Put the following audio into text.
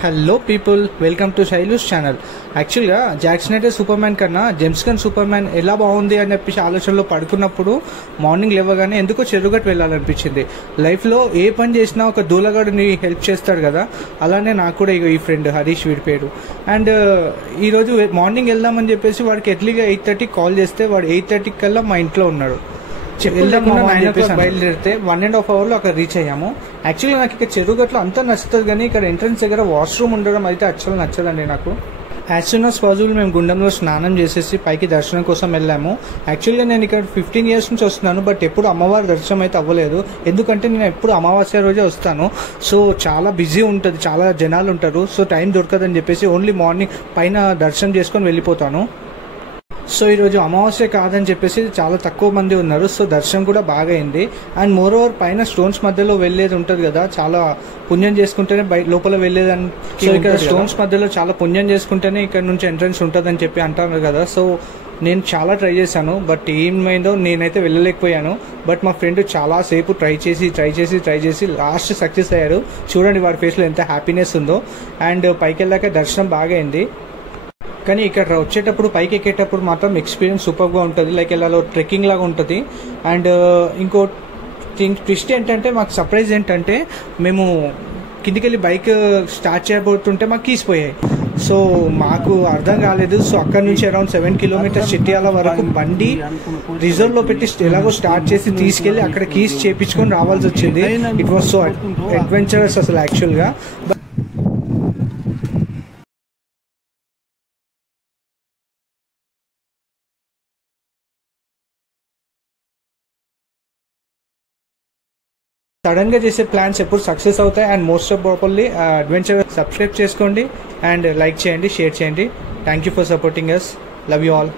Hello people, welcome to Shailu's channel. యాక్చువల్గా Jack Schneider super man కన్నా James gun super man ఎలా బాగుంది అని చెప్పేసి ఆలోచనలో పడుకున్నప్పుడు మార్నింగ్ లేవగానే ఎందుకో చెరువుగట్టు వెళ్ళాలనిపించింది. లైఫ్లో ఏ పని చేసినా ఒక దూలగాడుని హెల్ప్ చేస్తాడు కదా, అలానే నాకు కూడా ఈ ఫ్రెండ్ హరీష్ వీడి పేరు. అండ్ ఈరోజు మార్నింగ్ వెళ్దామని చెప్పేసి వాడికి ఎర్లీగా 8:30 కాల్ చేస్తే వాడు 8:30 కల్లా మా ఇంట్లో ఉన్నాడు. బయలుదేరితే 1.5 hour అక్కడ రీచ్ అయ్యాము. యాక్చువల్గా నాకు ఇక్కడ చెరువుగట్లో అంతా నచ్చుతుంది, కానీ ఇక్కడ ఎంట్రన్స్ దగ్గర వాష్రూమ్ ఉండడం అయితే యాక్చువల్గా నచ్చదండి నాకు. యాజ్ సూన్ యాజ్ పాసిబుల్ మేము గుండంలో స్నానం చేసేసి పైకి దర్శనం కోసం వెళ్ళాము. యాక్చువల్గా నేను ఇక్కడ 15 years నుంచి వస్తున్నాను, బట్ ఎప్పుడు అమ్మవారి దర్శనం అయితే అవ్వలేదు. ఎందుకంటే నేను ఎప్పుడు అమావాస్య రోజే వస్తాను. సో చాలా బిజీ ఉంటుంది, చాలా జనాలు ఉంటారు, సో టైం దొరకదని చెప్పేసి ఓన్లీ మార్నింగ్ పైన దర్శనం చేసుకొని వెళ్ళిపోతాను. సో ఈరోజు అమావాస్య కాదని చెప్పేసి చాలా తక్కువ మంది ఉన్నారు, సో దర్శనం కూడా బాగా అయింది. అండ్ మోర్ ఓవర్ పైన స్టోన్స్ మధ్యలో వెళ్ళేది ఉంటుంది కదా, చాలా పుణ్యం చేసుకుంటేనే లోపల వెళ్ళేదని. సో ఇక్కడ స్టోన్స్ మధ్యలో చాలా పుణ్యం చేసుకుంటేనే ఇక్కడ నుంచి ఎంట్రన్స్ ఉంటుందని చెప్పి అంటారు కదా. సో నేను చాలా ట్రై చేశాను, బట్ ఏమైందో నేనైతే వెళ్ళలేకపోయాను. బట్ మా ఫ్రెండ్ చాలా సేపు ట్రై చేసి లాస్ట్ సక్సెస్ అయ్యారు. చూడండి వాడి ఫేస్లో ఎంత హ్యాపీనెస్ ఉందో. అండ్ పైకి వెళ్ళాక దర్శనం బాగా అయింది. కానీ ఇక్కడ వచ్చేటప్పుడు పైకి ఎక్కేటప్పుడు మాత్రం ఎక్స్పీరియన్స్ సూపర్గా ఉంటుంది, లైక్ ఇలా ట్రెక్కింగ్ లాగా ఉంటుంది. అండ్ ఇంకో ట్విస్ట్ ఏంటంటే, మాకు సర్ప్రైజ్ ఏంటంటే, మేము కిందికి వెళ్ళి బైక్ స్టార్ట్ చేయబోతుంటే మాకు కీస్ పోయాయి. సో మాకు అర్థం కాలేదు. సో అక్కడ నుంచి అరౌండ్ 7 kilometers చిట్యాల వరకు బండి రిజర్వ్ లో పెట్టి ఎలాగో స్టార్ట్ చేసి తీసుకెళ్లి అక్కడ కీస్ చేపించుకొని రావాల్సి వచ్చింది. ఇట్ వాస్ సో అడ్వెంచరస్ అసలు యాక్చువల్గా. సడన్ గా చేసే ప్లాన్స్ ఎప్పుడు సక్సెస్ అవుతాయి. And most of properly adventure subscribe చేసుకోండి అండ్ లైక్ చేయండి, షేర్ చేయండి. Thank you for supporting us. Love you all.